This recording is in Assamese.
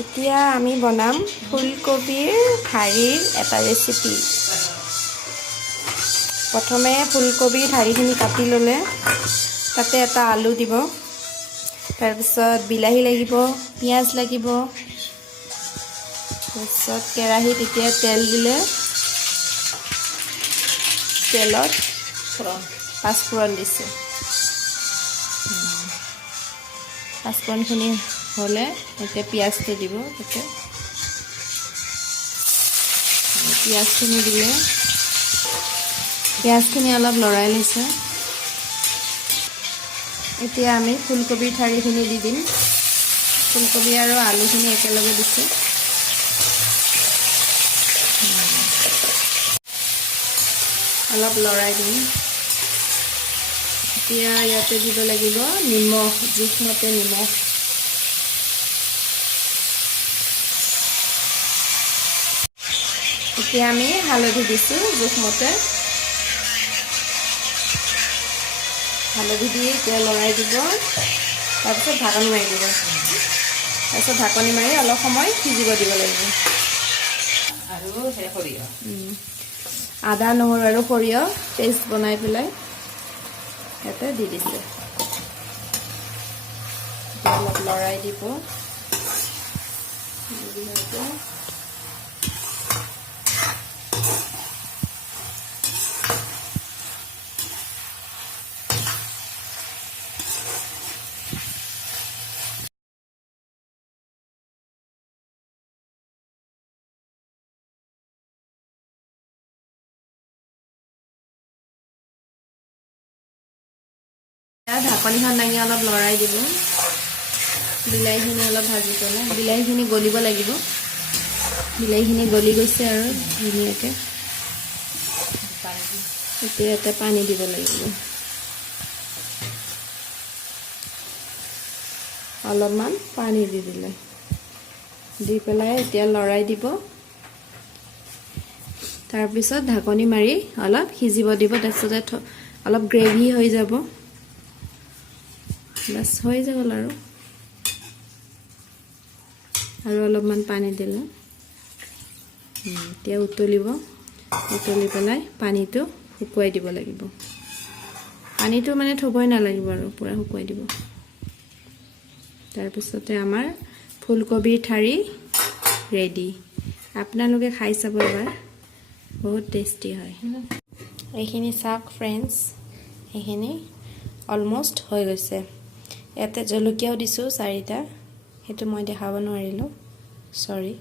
এতিয়া আমি বনাম ফুলকবিৰ ঠাৰিৰ এটা ৰেচিপি। প্ৰথমে ফুলকবিৰ ঠাৰিখিনি কাটি ল'লে তাতে এটা আলু দিব, তাৰপিছত বিলাহী লাগিব, পিঁয়াজ লাগিব, তাৰপিছত কেৰাহীত এতিয়া তেল দিলে তেলত পাঁচফোৰণ দিছে। পাঁচফোৰণখিনি হ'লে এতিয়া পিঁয়াজটো দিব। তাতে পিঁয়াজখিনি দিলে পিঁয়াজখিনি অলপ লৰাই লৈছে। এতিয়া আমি ফুলকবিৰ ঠাৰিখিনি দি দিম। ফুলকবি আৰু আলুখিনি একেলগে দিছোঁ। অলপ লৰাই দিম। এতিয়া ইয়াতে দিব লাগিব নিমখ, জোখমতে নিমখ। এতিয়া আমি হালধি দিছোঁ জোখমতে। হালধি দি এতিয়া লৰাই দিব, তাৰপিছত ঢাকনি মাৰি দিব। তাৰপিছত ঢাকনি মাৰি অলপ সময় সিজিব দিব লাগিব। আৰু সৰিয়হ, আদা নহৰু আৰু সৰিয়হ পেষ্ট বনাই পেলাই ইয়াতে দি দিছে। অলপ লৰাই দিব। ঢাকনিখন দাঙি অলপ লৰাই দিব। বিলাহীখিনি অলপ ভাজি পেলাই বিলাহীখিনি গলিব লাগিব। বিলাহীখিনি গলি গৈছে আৰু ধুনীয়াকৈ। এতিয়া ইয়াতে পানী দিব লাগিব, অলপমান পানী দি দিলে। দি পেলাই এতিয়া লৰাই দিব। তাৰপিছত ঢাকনি মাৰি অলপ সিজিব দিব। তাৰপিছতে অলপ গ্ৰেভি হৈ যাব। বাছ হৈ গ'ল আৰু অলপমান পানী দিলে এতিয়া উতলিব। উতলি পেলাই পানীটো শুকুৱাই দিব লাগিব। পানীটো মানে থ'বই নালাগিব আৰু পূৰা শুকুৱাই দিব। তাৰপিছতে আমাৰ ফুলকবিৰ ঠাৰি ৰেডি। আপোনালোকে খাই চাব এবাৰ, বহুত টেষ্টি হয়। এইখিনি চাওক ফ্ৰেণ্ডছ, এইখিনি অলমষ্ট হৈ গৈছে। ইয়াতে জলকীয়াও দিছোঁ 4টা, সেইটো মই দেখাব নোৱাৰিলোঁ, চৰি।